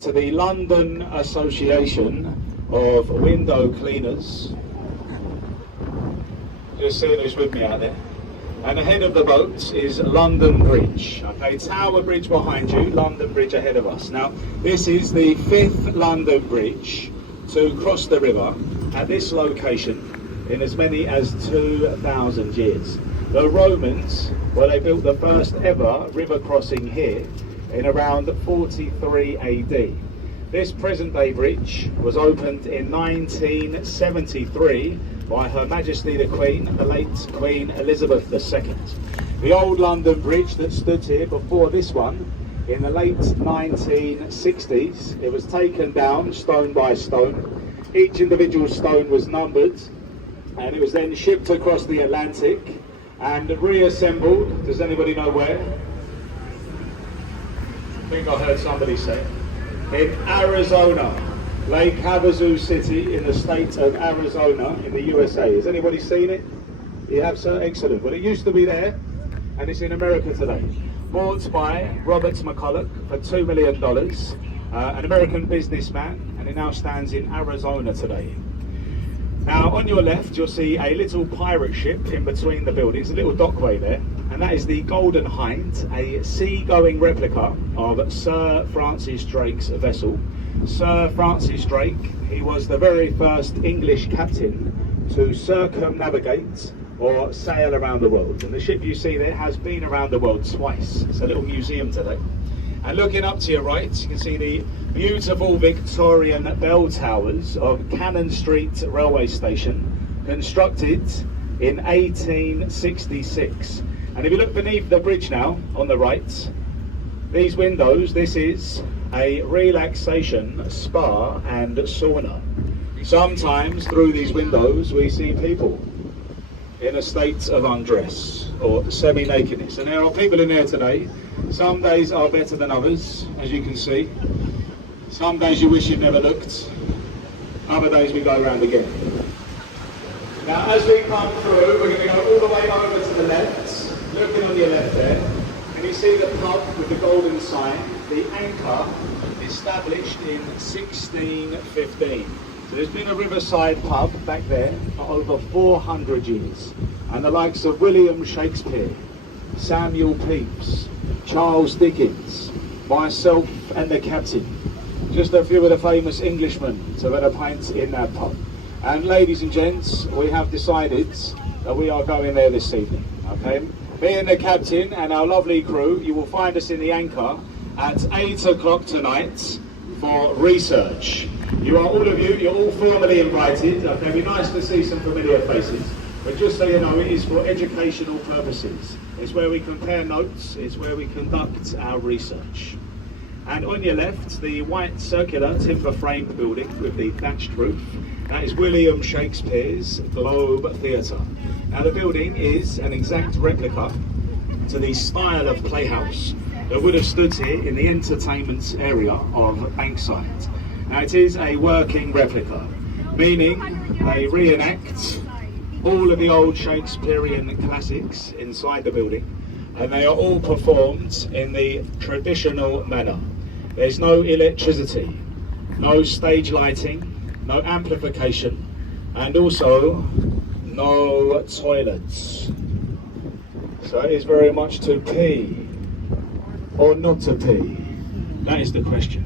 To the London Association of Window Cleaners. Just seeing who's with me out there. And ahead of the boat is London Bridge. Okay, Tower Bridge behind you, London Bridge ahead of us. Now, this is the 5th London Bridge to cross the river at this location in as many as 2,000 years. The Romans, well, they built the first ever river crossing here in around 43 AD. This present-day bridge was opened in 1973 by Her Majesty the Queen, the late Queen Elizabeth II. The old London Bridge that stood here before this one in the late 1960s, it was taken down stone by stone. Each individual stone was numbered and it was then shipped across the Atlantic and reassembled. Does anybody know where? I think I heard somebody say. In Arizona, Lake Havasu City in the state of Arizona in the USA. Has anybody seen it? You have, sir? Excellent. Well, it used to be there, and it's in America today. Bought by Robert McCulloch for $2 million, an American businessman, and it now stands in Arizona today. Now, on your left, you'll see a little pirate ship in between the buildings, a little dockway there, and that is the Golden Hind, a sea-going replica of Sir Francis Drake's vessel. Sir Francis Drake, he was the very first English captain to circumnavigate or sail around the world. And the ship you see there has been around the world twice. It's a little museum today. And looking up to your right, you can see the beautiful Victorian bell towers of Cannon Street Railway Station, constructed in 1866. And if you look beneath the bridge now, on the right, these windows, this is a relaxation spa and sauna. Sometimes through these windows we see people in a state of undress or semi-nakedness. And there are people in there today. Some days are better than others, as you can see. Some days you wish you'd never looked. Other days we go around again. Now as we come through, we're going to go all the way over to the left. Looking on your left there, and you see the pub with the golden sign, the Anchor, established in 1615. So there's been a riverside pub back there for over 400 years. And the likes of William Shakespeare, Samuel Pepys, Charles Dickens, myself and the captain, just a few of the famous Englishmen to have had a pint in that pub. And ladies and gents, we have decided that we are going there this evening, okay? Me and the captain and our lovely crew, you will find us in the Anchor at 8 o'clock tonight for research. You are all of you, you're all formally invited. Okay, it'd be nice to see some familiar faces. But just so you know, it is for educational purposes. It's where we compare notes, it's where we conduct our research. And on your left, the white circular timber framed building with the thatched roof, that is William Shakespeare's Globe Theatre. Now the building is an exact replica to the style of playhouse that would have stood here in the entertainment area of Bankside. Now it is a working replica, meaning they reenact all of the old Shakespearean classics inside the building, and they are all performed in the traditional manner. There's no electricity, no stage lighting, no amplification, and also no toilets. So it is very much to pee or not to pee. That is the question.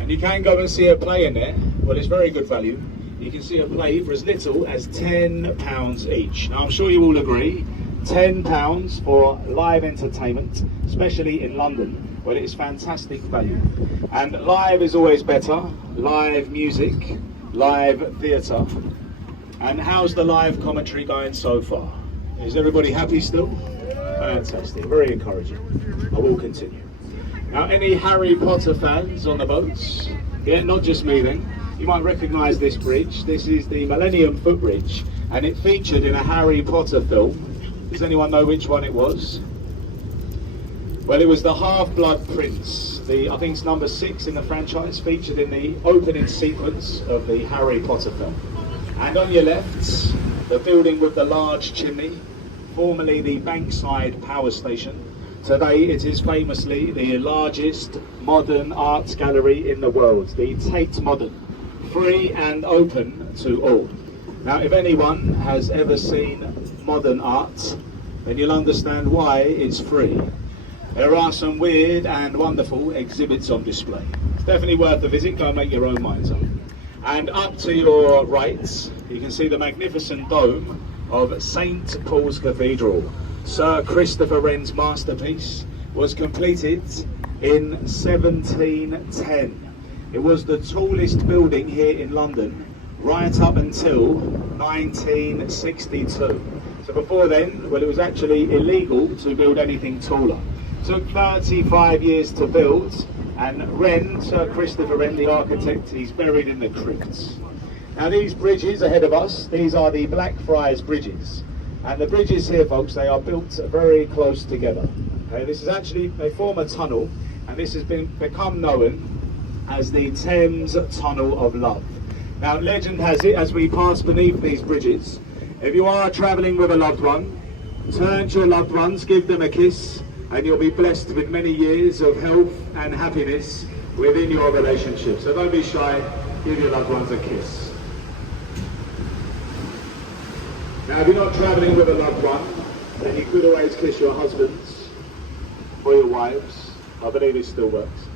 And you can go and see a play in there. Well, it's very good value. You can see a play for as little as £10 each. Now I'm sure you all agree, £10 for live entertainment, especially in London. Well, it is fantastic value. And live is always better. Live music, live theatre. And how's the live commentary going so far? Is everybody happy still? Fantastic, very encouraging. I will continue. Now, any Harry Potter fans on the boats? Yeah, not just me then. You might recognise this bridge. This is the Millennium Footbridge, and it featured in a Harry Potter film. Does anyone know which one it was? Well, it was the Half-Blood Prince. I think it's number 6 in the franchise, featured in the opening sequence of the Harry Potter film. And on your left, the building with the large chimney, formerly the Bankside Power Station. Today it is famously the largest modern arts gallery in the world, the Tate Modern, free and open to all. Now, if anyone has ever seen modern art, then you'll understand why it's free. There are some weird and wonderful exhibits on display. It's definitely worth a visit. Go and make your own minds up. And up to your right, you can see the magnificent dome of St. Paul's Cathedral. Sir Christopher Wren's masterpiece was completed in 1710. It was the tallest building here in London right up until 1962. So before then, well, it was actually illegal to build anything taller. It took 35 years to build, and Wren, Sir Christopher Wren, the architect, he's buried in the crypts. Now these bridges ahead of us, these are the Blackfriars Bridges. And the bridges here, folks, they are built very close together. Okay, this is actually, they form a tunnel, and this has become known as the Thames Tunnel of Love. Now, legend has it, as we pass beneath these bridges, if you are travelling with a loved one, turn to your loved ones, give them a kiss, and you'll be blessed with many years of health and happiness within your relationship. So don't be shy, give your loved ones a kiss. Now, if you're not travelling with a loved one, then you could always kiss your husbands or your wives. I believe it still works.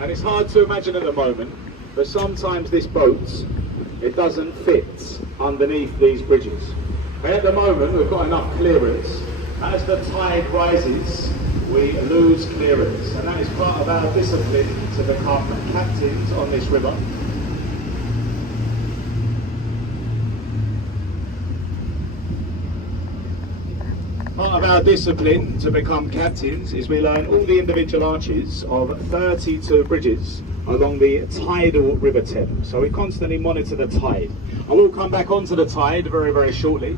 And it's hard to imagine at the moment, but sometimes this boat, it doesn't fit underneath these bridges. But at the moment, we've got enough clearance. As the tide rises, we lose clearance. And that is part of our discipline to become captains on this river. Part of our discipline to become captains is we learn all the individual arches of 32 bridges along the tidal River Thames. So we constantly monitor the tide. I will come back onto the tide very, very shortly.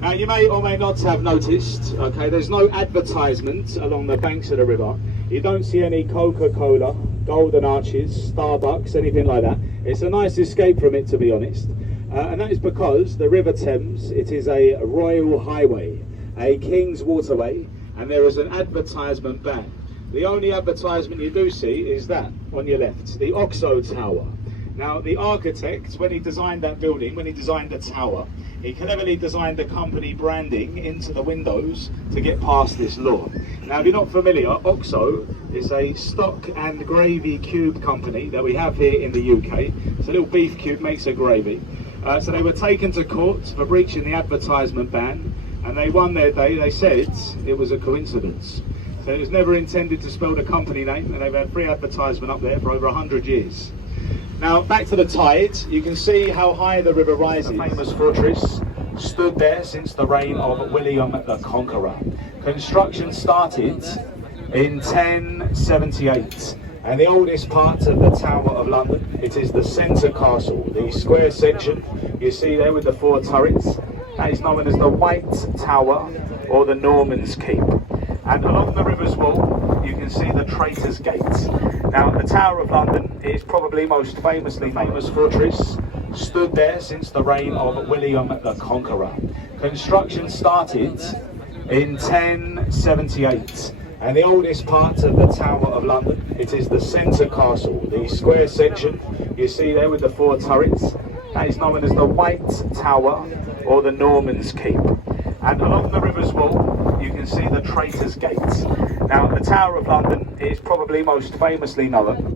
Now, you may or may not have noticed, okay, there's no advertisement along the banks of the river. You don't see any Coca-Cola, Golden Arches, Starbucks, anything like that. It's a nice escape from it, to be honest. And that is because the River Thames, it is a royal highway, a King's Waterway, and there is an advertisement ban. The only advertisement you do see is that on your left, the Oxo Tower. Now, the architect, when he designed that building, when he designed the tower, he cleverly designed the company branding into the windows to get past this law. Now, if you're not familiar, Oxo is a stock and gravy cube company that we have here in the UK. It's a little beef cube, makes a gravy. So they were taken to court for breaching the advertisement ban, and they won their day. They said it was a coincidence. So it was never intended to spell the company name, and they've had free advertisement up there for over 100 years. Now, back to the tide, you can see how high the river rises. The famous fortress stood there since the reign of William the Conqueror. Construction started in 1078, and the oldest part of the Tower of London, it is the centre castle, the square section you see there with the 4 turrets. That is known as the White Tower or the Norman's Keep. And along the river's wall, you can see the Traitor's Gate. Now, the Tower of London is probably most famously famous fortress, stood there since the reign of William the Conqueror. Construction started in 1078, and the oldest part of the Tower of London, it is the centre castle, the square section you see there with the 4 turrets. That is known as the White Tower or the Norman's Keep. And along the river's wall, you can see the Traitor's Gate. Now, the Tower of London is probably most famously known